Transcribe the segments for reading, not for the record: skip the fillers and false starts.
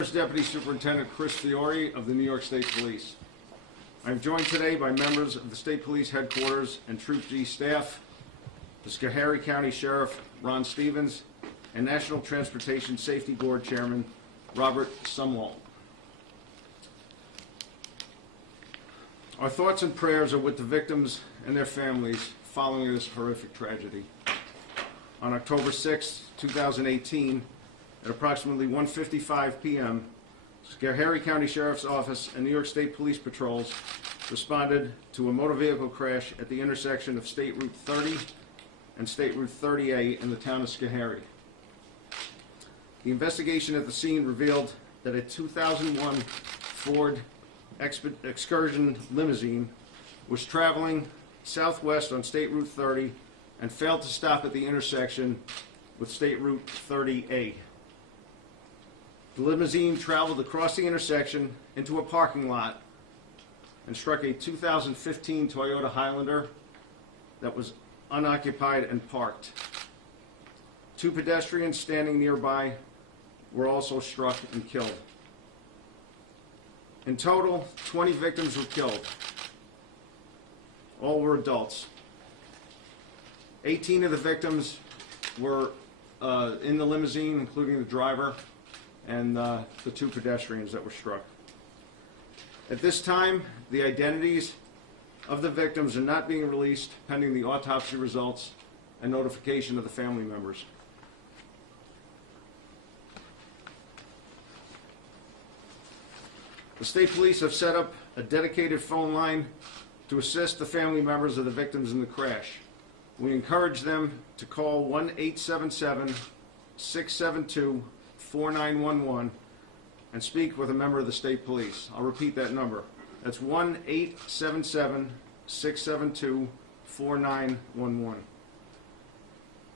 First Deputy Superintendent Chris Fiore of the New York State Police. I'm joined today by members of the State Police Headquarters and Troop G staff, the Schoharie County Sheriff Ron Stevens, and National Transportation Safety Board Chairman Robert Sumwalt. Our thoughts and prayers are with the victims and their families following this horrific tragedy. On October 6, 2018, at approximately 1:55 p.m., Schoharie County Sheriff's Office and New York State Police Patrols responded to a motor vehicle crash at the intersection of State Route 30 and State Route 30A in the town of Schoharie. The investigation at the scene revealed that a 2001 Ford Excursion limousine was traveling southwest on State Route 30 and failed to stop at the intersection with State Route 30A. The limousine traveled across the intersection into a parking lot and struck a 2015 Toyota Highlander that was unoccupied and parked. Two pedestrians standing nearby were also struck and killed. In total, 20 victims were killed. All were adults. 18 of the victims were in the limousine, including the driver and the two pedestrians that were struck. At this time, the identities of the victims are not being released pending the autopsy results and notification of the family members. The State Police have set up a dedicated phone line to assist the family members of the victims in the crash. We encourage them to call 1-877-672-4911 and speak with a member of the State Police. I'll repeat that number. That's 1-877-672-4911.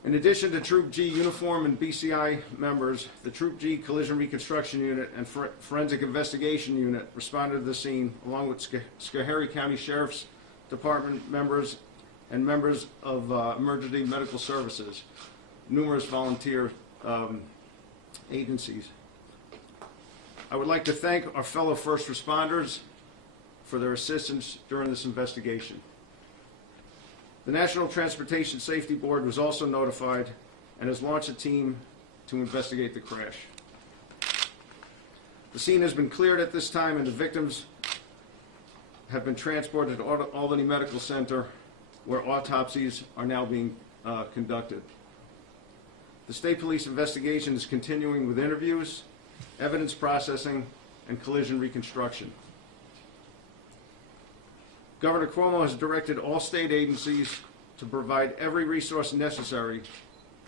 In addition to Troop G uniform and BCI members, the Troop G Collision Reconstruction Unit and Forensic Investigation Unit responded to the scene, along with Schoharie County Sheriff's Department members and members of Emergency Medical Services, numerous volunteer agencies. I would like to thank our fellow first responders for their assistance during this investigation. The National Transportation Safety Board was also notified and has launched a team to investigate the crash. The scene has been cleared at this time and the victims have been transported to Albany Medical Center, where autopsies are now being conducted. The State Police investigation is continuing with interviews, evidence processing, and collision reconstruction. Governor Cuomo has directed all state agencies to provide every resource necessary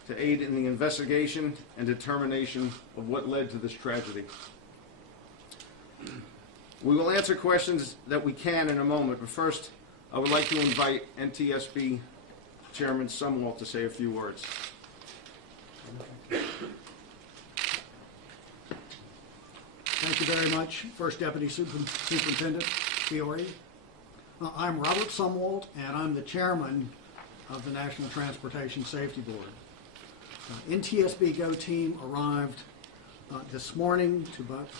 to aid in the investigation and determination of what led to this tragedy. We will answer questions that we can in a moment, but first, I would like to invite NTSB Chairman Sumwalt to say a few words. Thank you very much, First Deputy Superintendent Fiore. I'm Robert Sumwalt, and I'm the chairman of the National Transportation Safety Board. NTSB GO team arrived this morning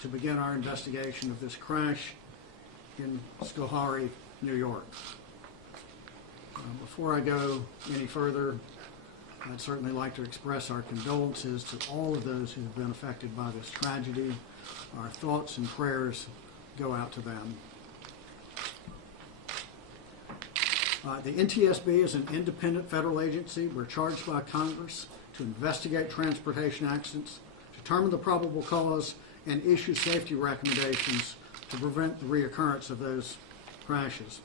to begin our investigation of this crash in Schoharie, New York. Before I go any further, I'd certainly like to express our condolences to all of those who have been affected by this tragedy. Our thoughts and prayers go out to them. The NTSB is an independent federal agency. We're charged by Congress to investigate transportation accidents, determine the probable cause, and issue safety recommendations to prevent the reoccurrence of those crashes.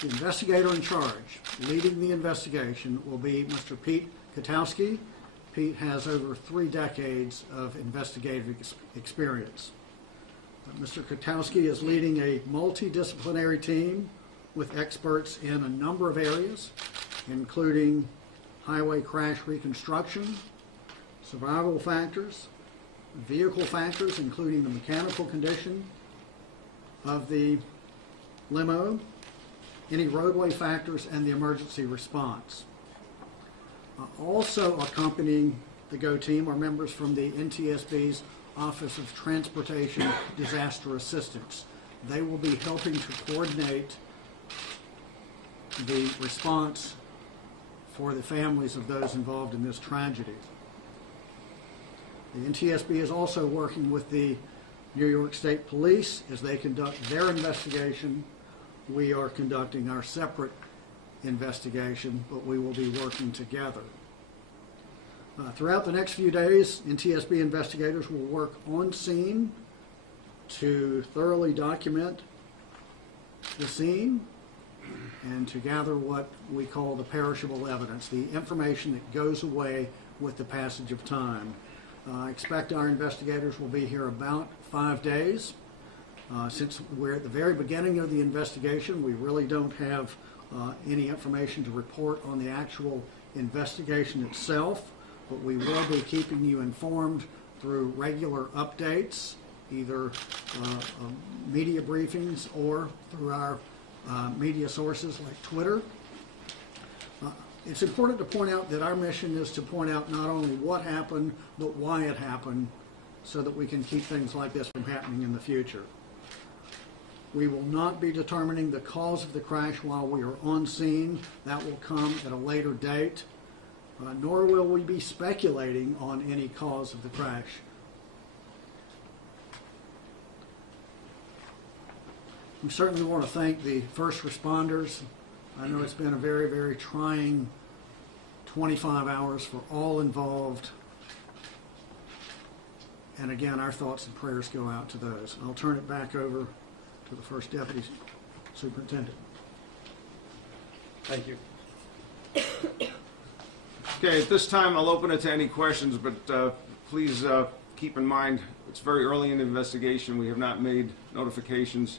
The investigator in charge leading the investigation will be Mr. Pete Katowski. Pete has over 3 decades of investigative experience. Mr. Katowski is leading a multidisciplinary team with experts in a number of areas, including highway crash reconstruction, survival factors, vehicle factors, including the mechanical condition of the limo, any roadway factors, and the emergency response. Also accompanying the GO team are members from the NTSB's Office of Transportation Disaster Assistance. They will be helping to coordinate the response for the families of those involved in this tragedy. The NTSB is also working with the New York State Police as they conduct their investigation. We are conducting our separate investigation, but we will be working together. Throughout the next few days, NTSB investigators will work on scene to thoroughly document the scene and to gather what we call the perishable evidence, the information that goes away with the passage of time. I expect our investigators will be here about 5 days. Since we're at the very beginning of the investigation, we really don't have any information to report on the actual investigation itself, but we will be keeping you informed through regular updates, either media briefings or through our media sources like Twitter. It's important to point out that our mission is to point out not only what happened, but why it happened, so that we can keep things like this from happening in the future. We will not be determining the cause of the crash while we are on scene. That will come at a later date, nor will we be speculating on any cause of the crash. We certainly want to thank the first responders. I know it's been a very, very trying 25 hours for all involved. And again, our thoughts and prayers go out to those. I'll turn it back over to the First Deputy Superintendent. Thank you. Okay, at this time, I'll open it to any questions, but please keep in mind, it's very early in the investigation. We have not made notifications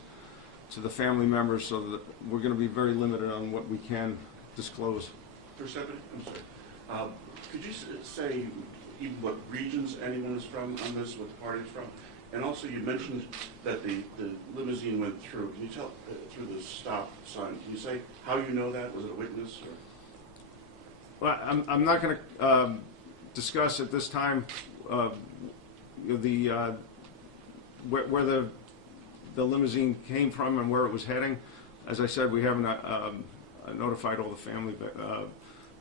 to the family members, so that we're going to be very limited on what we can disclose. First Deputy, I'm sorry. Could you say even what regions anyone is from on this, what the party's from? And also, you mentioned that the limousine went through. Can you tell, through the stop sign, can you say how you know that? Was it a witness? Or? Well, I'm not going to discuss at this time where the limousine came from and where it was heading. As I said, we haven't notified all the family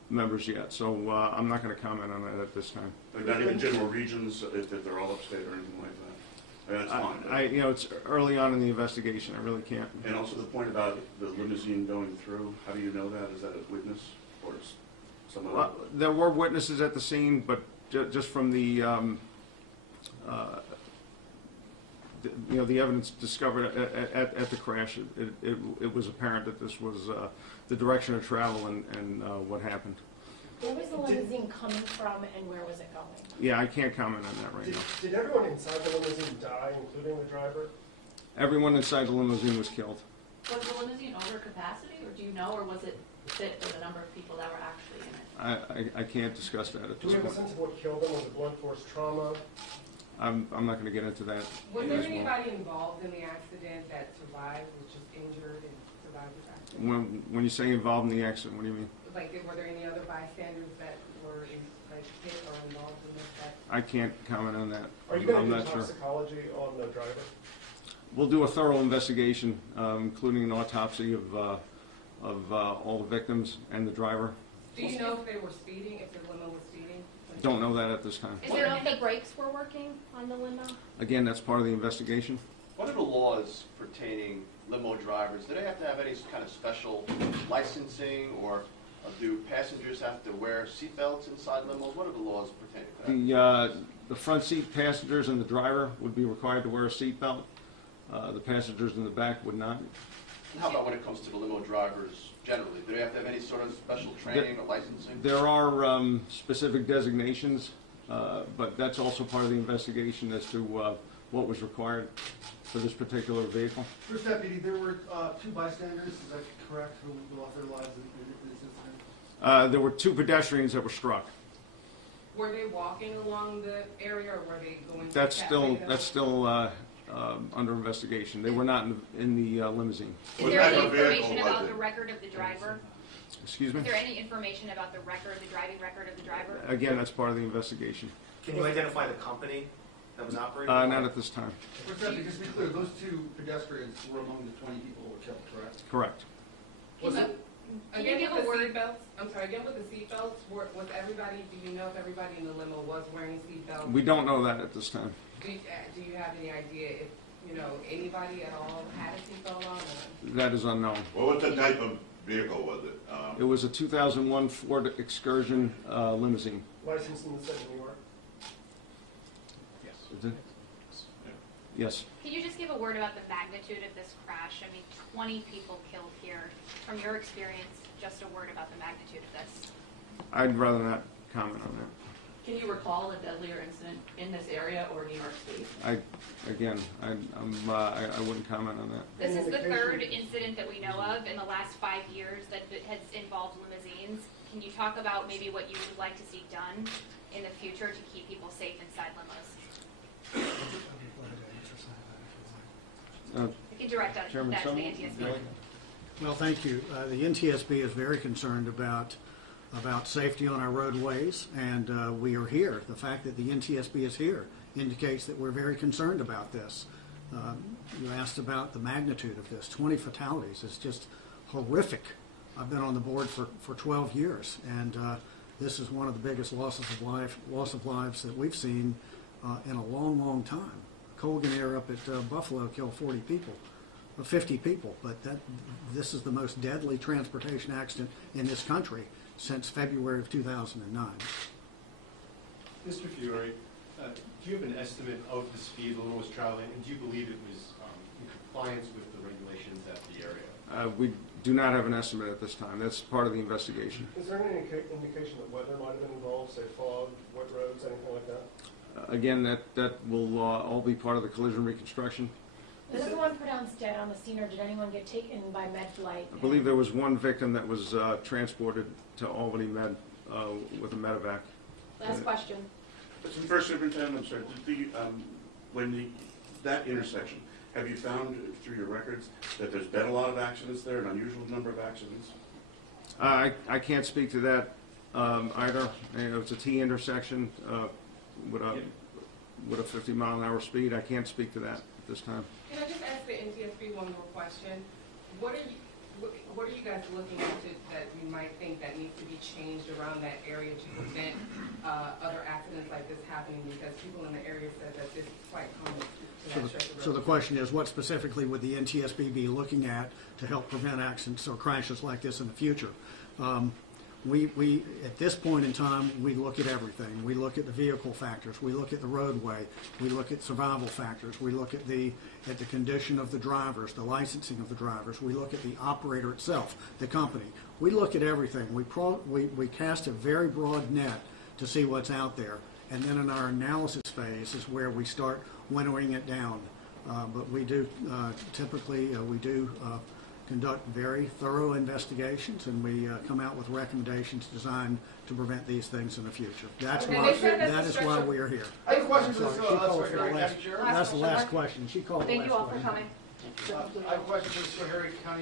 members yet, so I'm not going to comment on that at this time. Like not even general regions, if they're all upstate or anything like that? That's fine. It's early on in the investigation. I really can't. And also the point about the limousine going through, how do you know that? Is that a witness or some other? Well, there were witnesses at the scene, but just from the the evidence discovered at the crash, it was apparent that this was the direction of travel and what happened. Where was the limousine coming from and where was it going? Yeah, I can't comment on that right now. Did everyone inside the limousine die, including the driver? Everyone inside the limousine was killed. Was the limousine over capacity, or do you know, or was it fit for the number of people that were actually in it? I can't discuss that at Do this we have a point. sense of what killed them? Was it blunt force trauma? I'm not going to get into that. Was as there well. anybody involved in the accident that survived, was just injured and survived the accident? When you say involved in the accident, what do you mean? Like, were there any other bystanders that were hit or involved in this? I can't comment on that. Are you going I'm to do not sure. toxicology on the driver? We'll do a thorough investigation, including an autopsy of all the victims and the driver. Do you know if they were speeding, if the limo was speeding? Don't know that at this time. Is there if the brakes were working on the limo? Again, that's part of the investigation. What are the laws pertaining limo drivers? Do they have to have any kind of special licensing, or do passengers have to wear seatbelts inside limos? What are the laws pertaining to that? The front seat passengers and the driver would be required to wear a seatbelt. The passengers in the back would not. And how about when it comes to the limo drivers generally? Do they have to have any sort of special training or licensing? There are specific designations, but that's also part of the investigation as to what was required for this particular vehicle. First Deputy, there were 2 bystanders, is that correct, who lost their lives in this incident? There were 2 pedestrians that were struck. Were they walking along the area, or were they going to That's the still cafe? under investigation. They were not in the limousine. Is What there type any of vehicle information was about it? the record of the driver? Excuse me? Is there any information about the record, the driving record of the driver? Again, that's part of the investigation. Can you identify the company that was operating? Not at this time. What's that, because to be clear, those two pedestrians were among the 20 people who were killed, correct? Correct. Was it, Can you again give with a the word? seatbelts, I'm sorry, again with the seatbelts, was everybody, do you know if everybody in the limo was wearing seatbelts? We don't know that at this time. Do you have any idea if, anybody at all had a seatbelt on? Or? That is unknown. What was the type of vehicle was it? It was a 2001 Ford Excursion limousine. Licensed in the state of New York? Yes. Is it? Yes. Can you just give a word about the magnitude of this crash? I mean, 20 people killed here. From your experience, just a word about the magnitude of this. I'd rather not comment on that. Can you recall a deadlier incident in this area or New York State? I wouldn't comment on that. This is the third incident that we know of in the last 5 years that has involved limousines. Can you talk about maybe what you would like to see done in the future to keep people safe inside limos? You can direct that to the NTSB. Well, thank you. The NTSB is very concerned about safety on our roadways, and we are here. The fact that the NTSB is here indicates that we're very concerned about this. You asked about the magnitude of this. 20 fatalities is just horrific. I've been on the board for 12 years, and this is one of the biggest loss of lives that we've seen in a long, long time. Colgan Air up at Buffalo killed 50 people, but this is the most deadly transportation accident in this country since February of 2009. Mr. Fiore, do you have an estimate of the speed the limo was traveling, and do you believe it was in compliance with the regulations at the area? We do not have an estimate at this time. That's part of the investigation. Is there any indication that weather might have been involved, say fog, wet roads, anything like that? Again, that will all be part of the collision reconstruction. Was everyone pronounced dead on the scene, or did anyone get taken by med flight? I believe there was one victim that was transported to Albany Med with a medevac. Last question. Mr. First Superintendent, I'm sorry, that intersection, have you found through your records that there's been a lot of accidents there, an unusual number of accidents? I can't speak to that either. It's a T intersection with a 50-mile-an-hour speed. I can't speak to that at this time. Can I just ask the NTSB one more question? What are you guys looking into that you might think that needs to be changed around that area to prevent other accidents like this happening? Because people in the area said that this is quite common to that stretch of road. So the question is, what specifically would the NTSB be looking at to help prevent accidents or crashes like this in the future? We at this point in time, we look at everything. We look at the vehicle factors. We look at the roadway. We look at survival factors. We look at the condition of the drivers, the licensing of the drivers. We look at the operator itself, the company. We look at everything. We cast a very broad net to see what's out there, and then in our analysis phase is where we start winnowing it down. But we do typically conduct very thorough investigations, and we come out with recommendations designed to prevent these things in the future. That is why we are here. I have a question for That's the last question. She called the last question. Thank you all for coming. I have a question for the Harry County